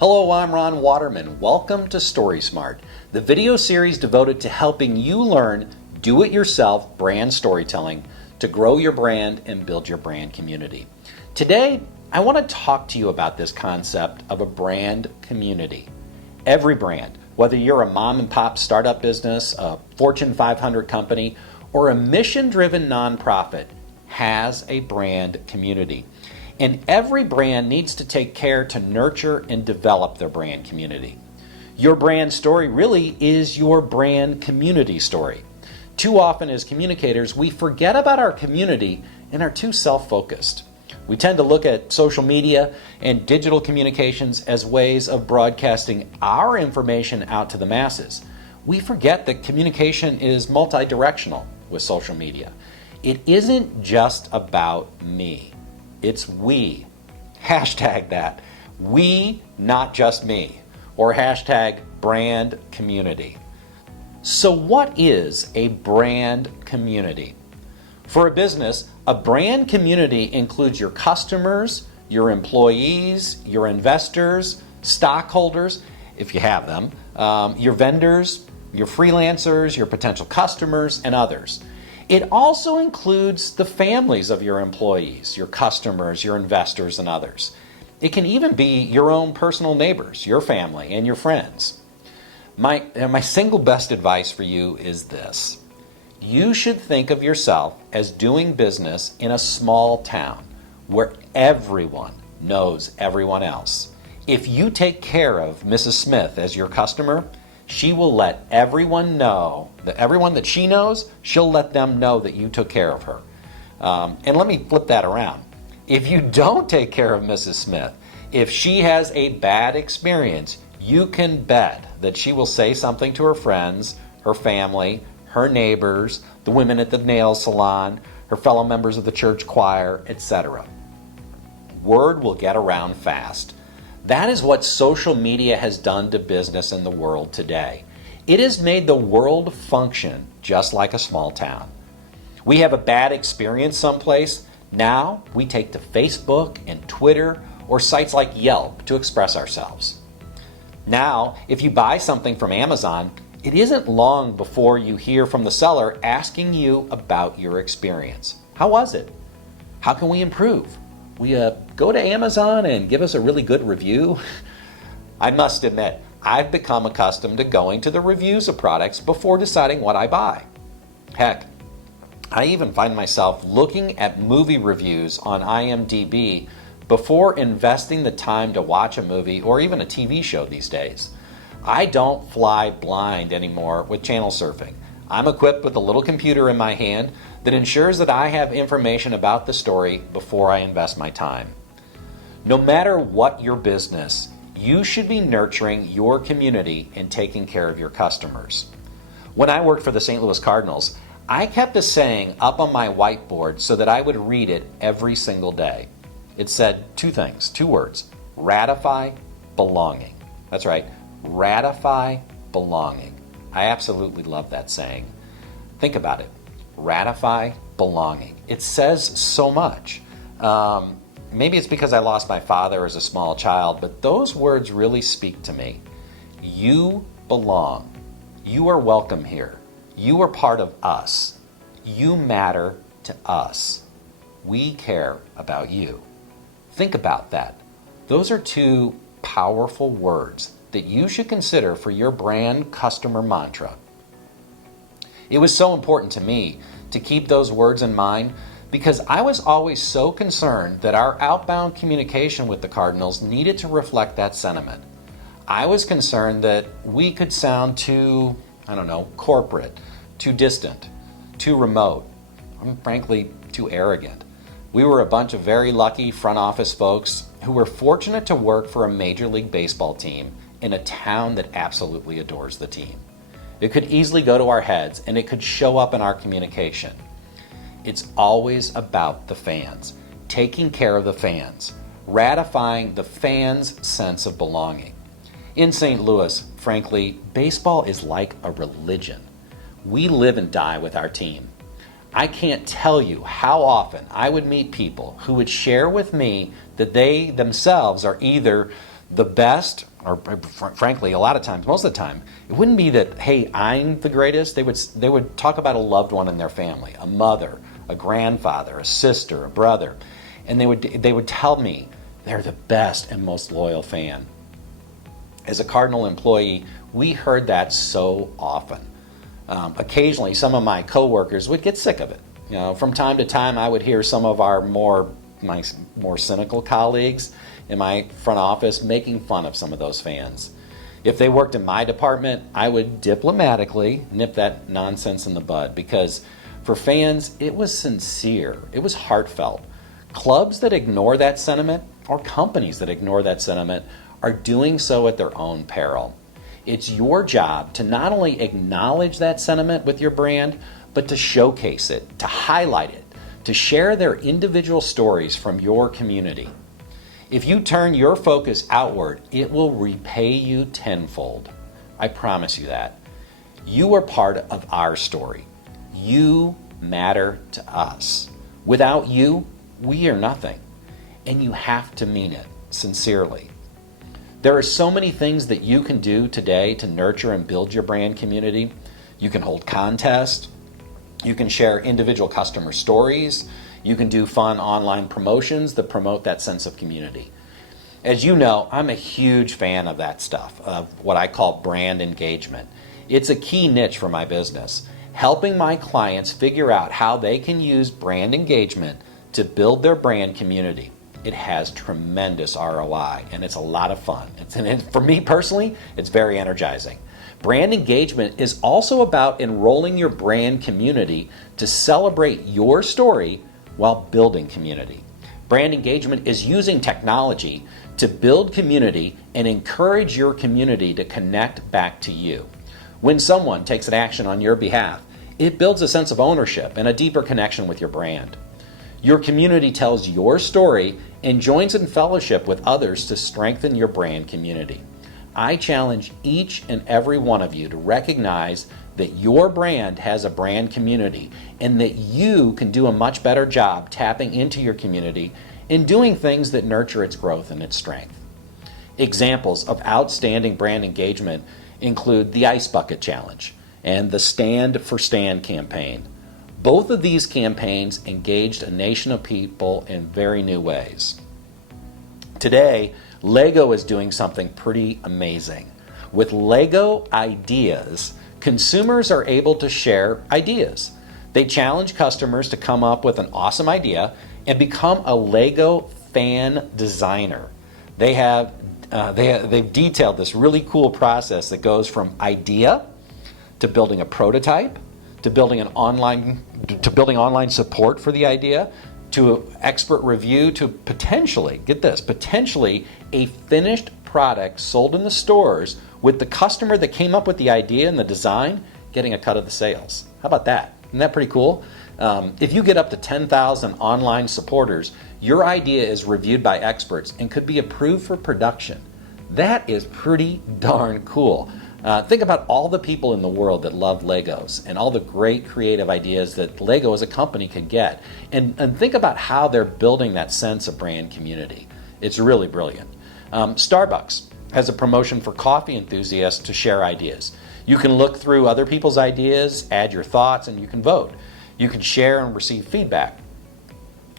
Hello, I'm Ron Waterman. Welcome to StorySMART, the video series devoted to helping you learn do-it-yourself brand storytelling to grow your brand and build your brand community. Today, I want to talk to you about this concept of a brand community. Every brand, whether you're a mom and pop startup business, a Fortune 500 company, or a mission-driven nonprofit, has a brand community. And every brand needs to take care to nurture and develop their brand community. Your brand story really is your brand community story. Too often as communicators, we forget about our community and are too self-focused. We tend to look at social media and digital communications as ways of broadcasting our information out to the masses. We forget that communication is multi-directional with social media. It isn't just about me. It's we. Hashtag that. We, not just me. Or hashtag brand community. So what is a brand community? For a business, a brand community includes your customers, your employees, your investors, stockholders, if you have them, your vendors, your freelancers, your potential customers, and others. It also includes the families of your employees, your customers, your investors, and others. It can even be your own personal neighbors, your family, and your friends. My single best advice for you is this. You should think of yourself as doing business in a small town where everyone knows everyone else. If you take care of Mrs. Smith as your customer, she will let everyone know, that everyone that she knows, she'll let them know that you took care of her. And let me flip that around. If you don't take care of Mrs. Smith, if she has a bad experience, you can bet that she will say something to her friends, her family, her neighbors, the women at the nail salon, her fellow members of the church choir, etc. Word will get around fast. That is what social media has done to business in the world today. It has made the world function just like a small town. We have a bad experience someplace. Now we take to Facebook and Twitter or sites like Yelp to express ourselves. Now, if you buy something from Amazon, it isn't long before you hear from the seller asking you about your experience. How was it? How can we improve? We go to Amazon and give us a really good review? I must admit, I've become accustomed to going to the reviews of products before deciding what I buy. Heck, I even find myself looking at movie reviews on IMDb before investing the time to watch a movie or even a TV show these days. I don't fly blind anymore with channel surfing. I'm equipped with a little computer in my hand that ensures that I have information about the story before I invest my time. No matter what your business, you should be nurturing your community and taking care of your customers. When I worked for the St. Louis Cardinals, I kept a saying up on my whiteboard so that I would read it every single day. It said two things, two words: ratify, belonging. That's right, ratify, belonging. I absolutely love that saying. Think about it. Ratify, belonging. It says so much. Maybe it's because I lost my father as a small child, but those words really speak to me. You belong. You are welcome here. You are part of us. You matter to us. We care about you. Think about that. Those are two powerful words that you should consider for your brand customer mantra. It was so important to me to keep those words in mind because I was always so concerned that our outbound communication with the Cardinals needed to reflect that sentiment. I was concerned that we could sound too, corporate, too distant, too remote, and frankly, too arrogant. We were a bunch of very lucky front office folks who were fortunate to work for a Major League Baseball team in a town that absolutely adores the team. It could easily go to our heads and it could show up in our communication. It's always about the fans, taking care of the fans, ratifying the fans' sense of belonging. In St. Louis, frankly, baseball is like a religion. We live and die with our team. I can't tell you how often I would meet people who would share with me that they themselves are either The best, or frankly, a lot of times, most of the time, it wouldn't be that, hey, I'm the greatest. They would talk about a loved one in their family, a mother, a grandfather, a sister, a brother, and they would tell me they're the best and most loyal fan. As a Cardinal employee, we heard that so often. Occasionally, some of my coworkers would get sick of it. From time to time, I would hear some of my more cynical colleagues in my front office making fun of some of those fans. If they worked in my department, I would diplomatically nip that nonsense in the bud, because for fans, it was sincere. It was heartfelt. Clubs that ignore that sentiment, or companies that ignore that sentiment, are doing so at their own peril. It's your job to not only acknowledge that sentiment with your brand, but to showcase it, to highlight it, to share their individual stories from your community. If you turn your focus outward, it will repay you tenfold. I promise you that. You are part of our story. You matter to us. Without you, we are nothing. And you have to mean it sincerely. There are so many things that you can do today to nurture and build your brand community. You can hold contests. You can share individual customer stories. You can do fun online promotions that promote that sense of community. As you know, I'm a huge fan of that stuff, of what I call brand engagement. It's a key niche for my business, helping my clients figure out how they can use brand engagement to build their brand community. It has tremendous ROI, and it's a lot of fun. And for me personally, it's very energizing. Brand engagement is also about enrolling your brand community to celebrate your story while building community. Brand engagement is using technology to build community and encourage your community to connect back to you. When someone takes an action on your behalf, it builds a sense of ownership and a deeper connection with your brand. Your community tells your story and joins in fellowship with others to strengthen your brand community. I challenge each and every one of you to recognize that your brand has a brand community and that you can do a much better job tapping into your community and doing things that nurture its growth and its strength. Examples of outstanding brand engagement include the Ice Bucket Challenge and the Stand for Stan campaign. Both of these campaigns engaged a nation of people in very new ways. Today, Lego is doing something pretty amazing. With Lego Ideas, consumers are able to share ideas. They challenge customers to come up with an awesome idea and become a Lego fan designer. They've detailed this really cool process that goes from idea to building a prototype, to building online support for the idea, to expert review, to potentially a finished product sold in the stores with the customer that came up with the idea and the design getting a cut of the sales. How about that? Isn't that pretty cool? If you get up to 10,000 online supporters, your idea is reviewed by experts and could be approved for production. That is pretty darn cool. Think about all the people in the world that love Legos and all the great creative ideas that Lego as a company could get. And think about how they're building that sense of brand community. It's really brilliant. Starbucks has a promotion for coffee enthusiasts to share ideas. You can look through other people's ideas, add your thoughts, and you can vote. You can share and receive feedback.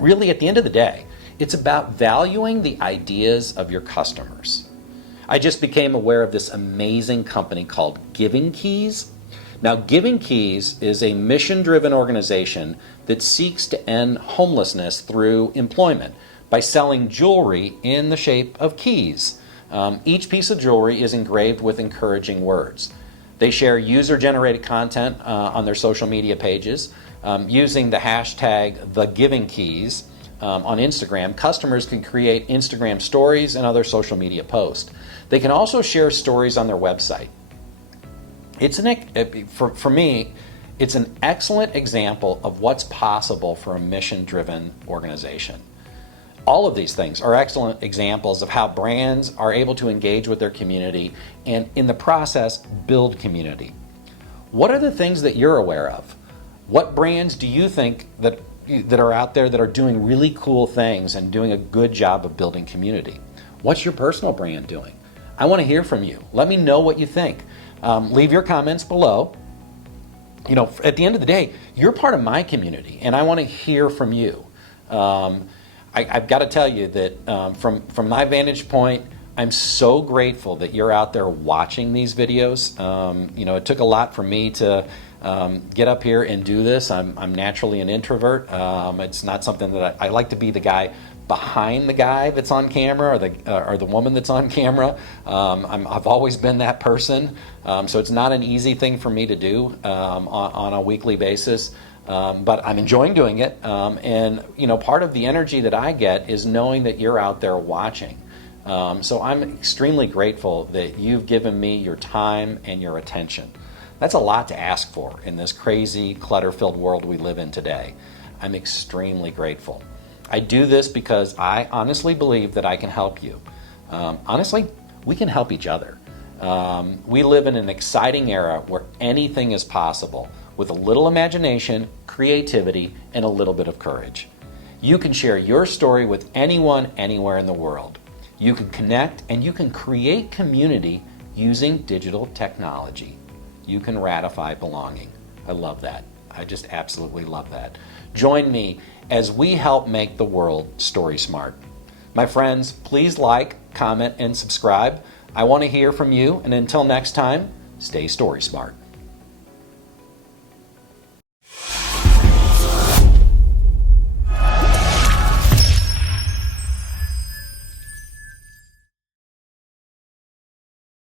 Really, at the end of the day, it's about valuing the ideas of your customers. I just became aware of this amazing company called Giving Keys. Now, Giving Keys is a mission-driven organization that seeks to end homelessness through employment by selling jewelry in the shape of keys. Each piece of jewelry is engraved with encouraging words. They share user-generated content on their social media pages. Using the hashtag #TheGivingKeys on Instagram, customers can create Instagram stories and other social media posts. They can also share stories on their website. For me, it's an excellent example of what's possible for a mission-driven organization. All of these things are excellent examples of how brands are able to engage with their community and, in the process, build community. What are the things that you're aware of? What brands do you think that are out there that are doing really cool things and doing a good job of building community? What's your personal brand doing? I want to hear from you. Let me know what you think. Leave your comments below. You know, at the end of the day, you're part of my community, and I want to hear from you. I've got to tell you that from my vantage point, I'm so grateful that you're out there watching these videos. You know, it took a lot for me to get up here and do this. I'm naturally an introvert. It's not something that I like to be the guy behind the guy that's on camera, or the woman that's on camera. I've always been that person, so it's not an easy thing for me to do on a weekly basis. But I'm enjoying doing it, and you know, part of the energy that I get is knowing that you're out there watching. So I'm extremely grateful that you've given me your time and your attention. That's a lot to ask for in this crazy, clutter-filled world we live in today. I'm extremely grateful. I do this because I honestly believe that I can help you. Honestly, we can help each other. We live in an exciting era where anything is possible with a little imagination, creativity, and a little bit of courage. You can share your story with anyone, anywhere in the world. You can connect and you can create community using digital technology. You can ratify belonging. I love that. I just absolutely love that. Join me as we help make the world story smart. My friends, please like, comment, and subscribe. I want to hear from you, and until next time, stay story smart.